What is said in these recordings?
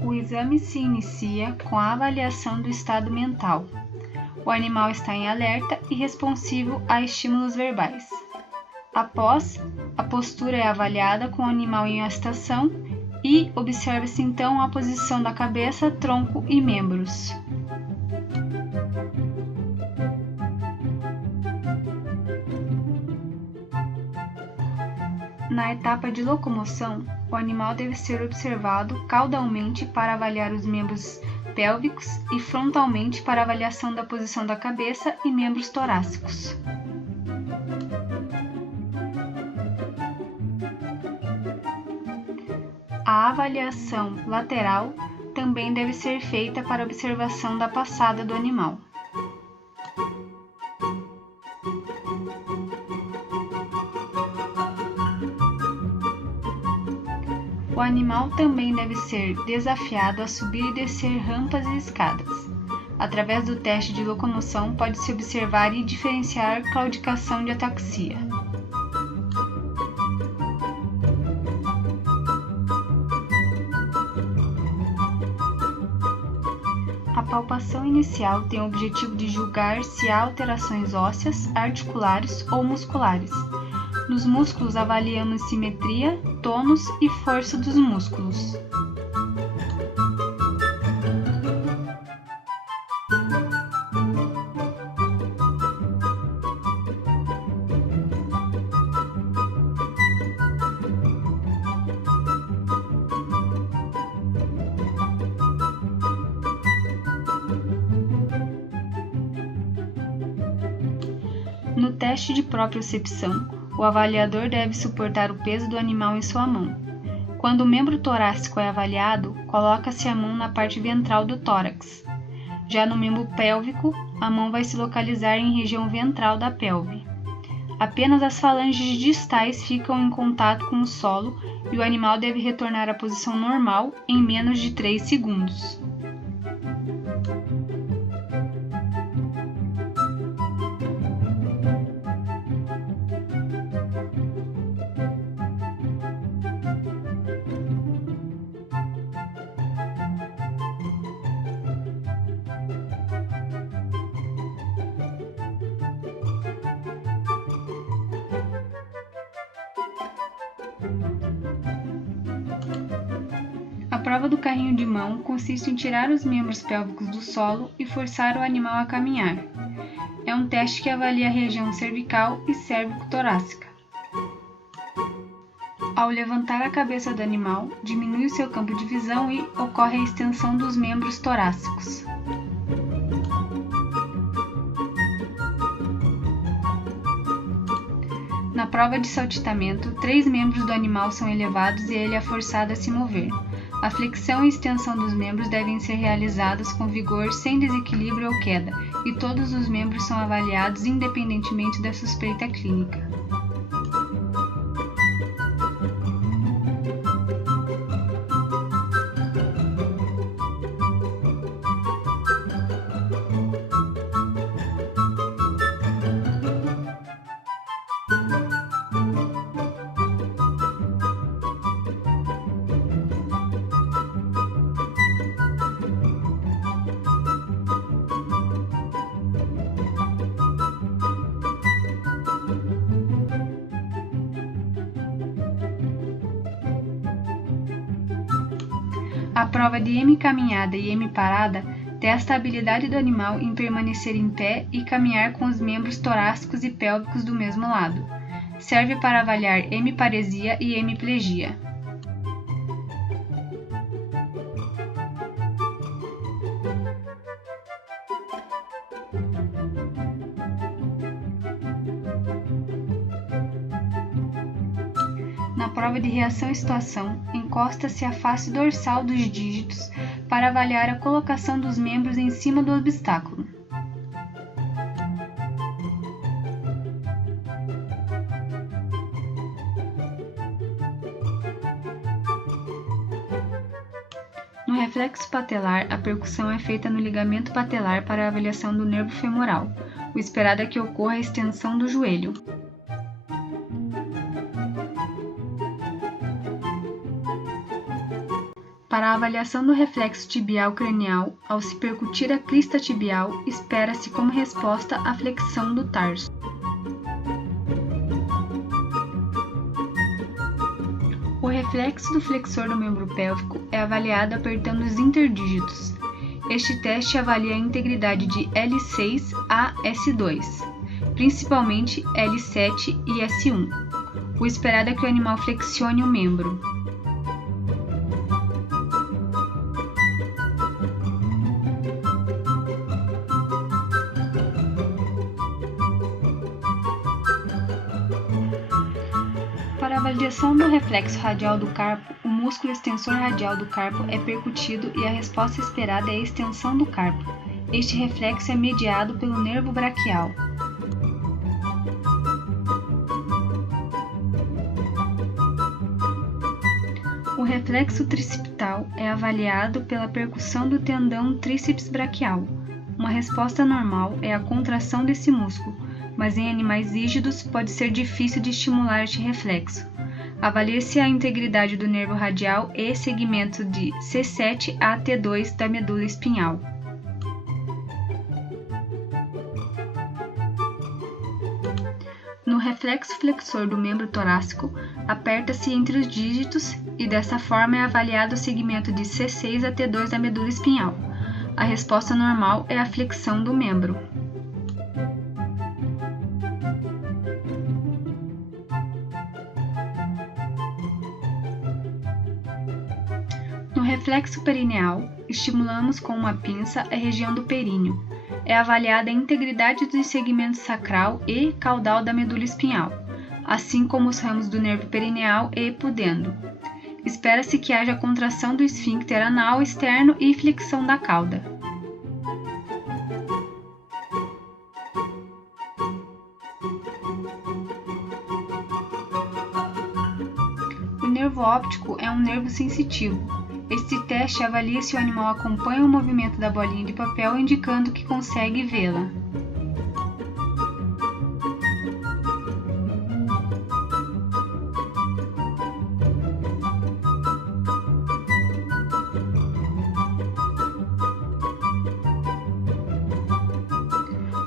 O exame se inicia com a avaliação do estado mental. O animal está em alerta e responsivo a estímulos verbais. Após, a postura é avaliada com o animal em agitação e observa-se então a posição da cabeça, tronco e membros. Na etapa de locomoção, o animal deve ser observado caudalmente para avaliar os membros pélvicos e frontalmente para avaliação da posição da cabeça e membros torácicos. A avaliação lateral também deve ser feita para observação da passada do animal. O animal também deve ser desafiado a subir e descer rampas e escadas. Através do teste de locomoção, pode-se observar e diferenciar claudicação de ataxia. A palpação inicial tem o objetivo de julgar se há alterações ósseas, articulares ou musculares. Nos músculos, avaliamos simetria, tônus e força dos músculos. No teste de propriocepção, o avaliador deve suportar o peso do animal em sua mão. Quando o membro torácico é avaliado, coloca-se a mão na parte ventral do tórax. Já no membro pélvico, a mão vai se localizar em região ventral da pelve. Apenas as falanges distais ficam em contato com o solo e o animal deve retornar à posição normal em menos de 3 segundos. A prova do carrinho de mão consiste em tirar os membros pélvicos do solo e forçar o animal a caminhar. É um teste que avalia a região cervical e cérvico-torácica. Ao levantar a cabeça do animal, diminui o seu campo de visão e ocorre a extensão dos membros torácicos. Na prova de saltitamento, 3 membros do animal são elevados e ele é forçado a se mover. A flexão e extensão dos membros devem ser realizadas com vigor, sem desequilíbrio ou queda, e todos os membros são avaliados independentemente da suspeita clínica. A prova de hemicaminhada e hemiparada testa a habilidade do animal em permanecer em pé e caminhar com os membros torácicos e pélvicos do mesmo lado. Serve para avaliar hemiparesia e hemiplegia. Na prova de reação e situação, encosta-se a face dorsal dos dígitos para avaliar a colocação dos membros em cima do obstáculo. reflexo patelar, a percussão é feita no ligamento patelar para a avaliação do nervo femoral. O esperado é que ocorra a extensão do joelho. Para a avaliação do reflexo tibial cranial, ao se percutir a crista tibial, espera-se como resposta a flexão do tarso. O reflexo do flexor do membro pélvico é avaliado apertando os interdígitos. Este teste avalia a integridade de L6 a S2, principalmente L7 e S1. O esperado é que o animal flexione o membro. Para a avaliação do reflexo radial do carpo, o músculo extensor radial do carpo é percutido e a resposta esperada é a extensão do carpo. Este reflexo é mediado pelo nervo braquial. O reflexo tricipital é avaliado pela percussão do tendão tríceps braquial. Uma resposta normal é a contração desse músculo, mas em animais rígidos pode ser difícil de estimular este reflexo. Avalia-se a integridade do nervo radial e segmento de C7 a T2 da medula espinhal. No reflexo flexor do membro torácico, aperta-se entre os dígitos e dessa forma é avaliado o segmento de C6 a T2 da medula espinhal. A resposta normal é a flexão do membro. No reflexo perineal, estimulamos com uma pinça a região do períneo. É avaliada a integridade dos segmentos sacral e caudal da medula espinhal, assim como os ramos do nervo perineal e pudendo. Espera-se que haja contração do esfíncter anal externo e flexão da cauda. O nervo óptico é um nervo sensitivo. Este teste avalia se o animal acompanha o movimento da bolinha de papel, indicando que consegue vê-la.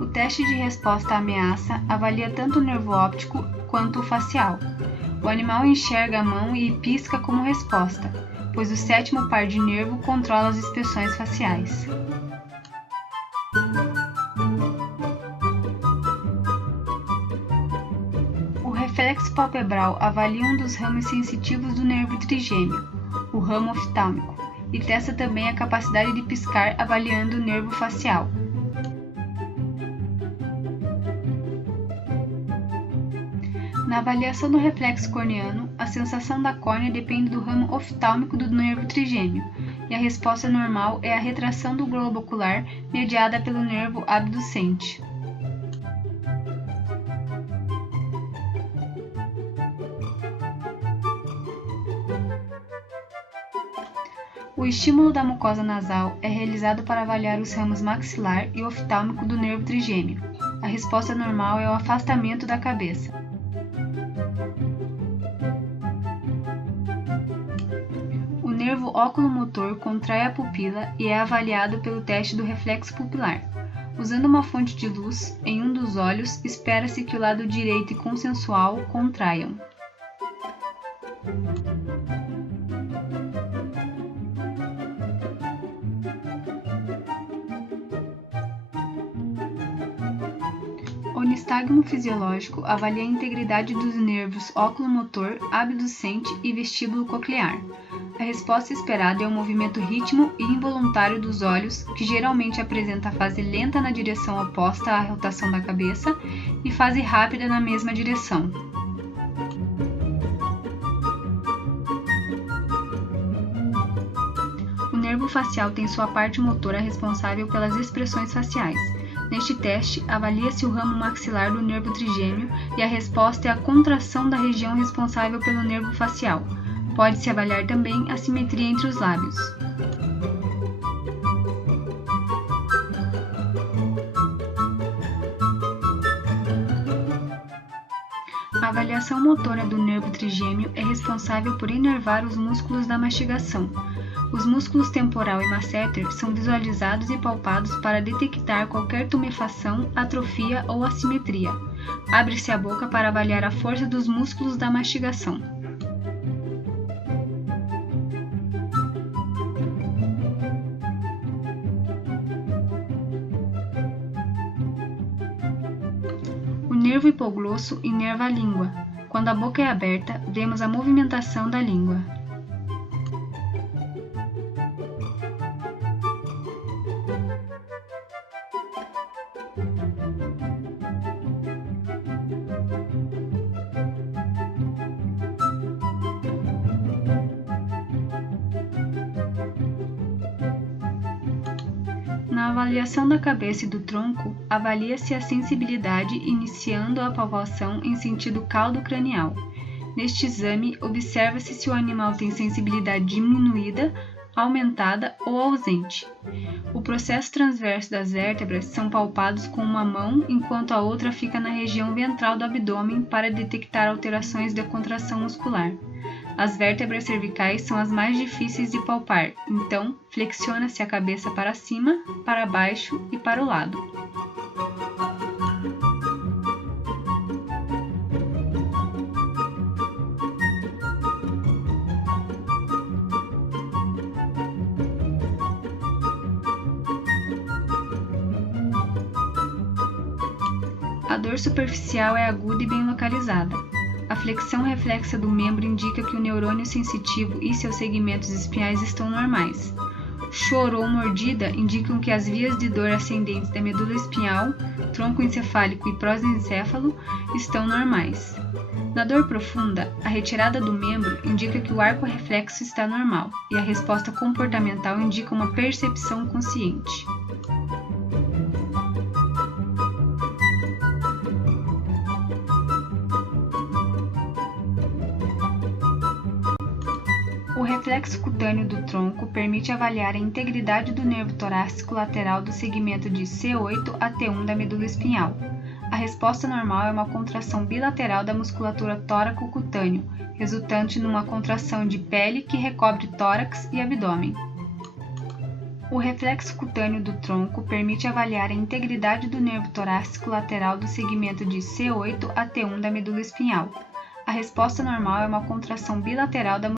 O teste de resposta à ameaça avalia tanto o nervo óptico quanto o facial. O animal enxerga a mão e pisca como resposta, pois o sétimo par de nervo controla as expressões faciais. O reflexo palpebral avalia um dos ramos sensitivos do nervo trigêmeo, o ramo oftálmico, e testa também a capacidade de piscar avaliando o nervo facial. Na avaliação do reflexo corneano, a sensação da córnea depende do ramo oftálmico do nervo trigêmeo, e a resposta normal é a retração do globo ocular mediada pelo nervo abducente. O estímulo da mucosa nasal é realizado para avaliar os ramos maxilar e oftálmico do nervo trigêmeo. A resposta normal é o afastamento da cabeça. O nervo óculo-motor contrai a pupila e é avaliado pelo teste do reflexo pupilar. Usando uma fonte de luz em um dos olhos, espera-se que o lado direito e consensual contraiam. O nistagmo fisiológico avalia a integridade dos nervos óculo-motor, abducente e vestíbulo coclear. A resposta esperada é o movimento rítmico e involuntário dos olhos, que geralmente apresenta fase lenta na direção oposta à rotação da cabeça e fase rápida na mesma direção. O nervo facial tem sua parte motora responsável pelas expressões faciais. Neste teste, avalia-se o ramo maxilar do nervo trigêmeo e a resposta é a contração da região responsável pelo nervo facial. Pode-se avaliar também a simetria entre os lábios. avaliação motora do nervo trigêmeo é responsável por inervar os músculos da mastigação. Os músculos temporal e masseter são visualizados e palpados para detectar qualquer tumefação, atrofia ou assimetria. Abre-se a boca para avaliar a força dos músculos da mastigação. O nervo hipoglosso inerva a língua. Quando a boca é aberta, vemos a movimentação da língua. Na avaliação da cabeça e do tronco, avalia-se a sensibilidade iniciando a palpação em sentido caldo-cranial. Neste exame, observa-se se o animal tem sensibilidade diminuída, aumentada ou ausente. O processo transverso das vértebras são palpados com uma mão, enquanto a outra fica na região ventral do abdômen para detectar alterações de contração muscular. As vértebras cervicais são as mais difíceis de palpar, então flexiona-se a cabeça para cima, para baixo e para o lado. A dor superficial é aguda e bem localizada. A flexão reflexa do membro indica que o neurônio sensitivo e seus segmentos espinhais estão normais. Choro ou mordida indicam que as vias de dor ascendentes da medula espinhal, tronco encefálico e prosencéfalo estão normais. Na dor profunda, a retirada do membro indica que o arco reflexo está normal e a resposta comportamental indica uma percepção consciente. O reflexo cutâneo do tronco permite avaliar a integridade do nervo torácico lateral do segmento de C8 a T1 da medula espinhal. A resposta normal é uma contração bilateral da musculatura tóraco-cutâneo, resultante numa contração de pele que recobre tórax e abdômen. O reflexo cutâneo do tronco permite avaliar a integridade do nervo torácico lateral do segmento de C8 a T1 da medula espinhal. A resposta normal é uma contração bilateral da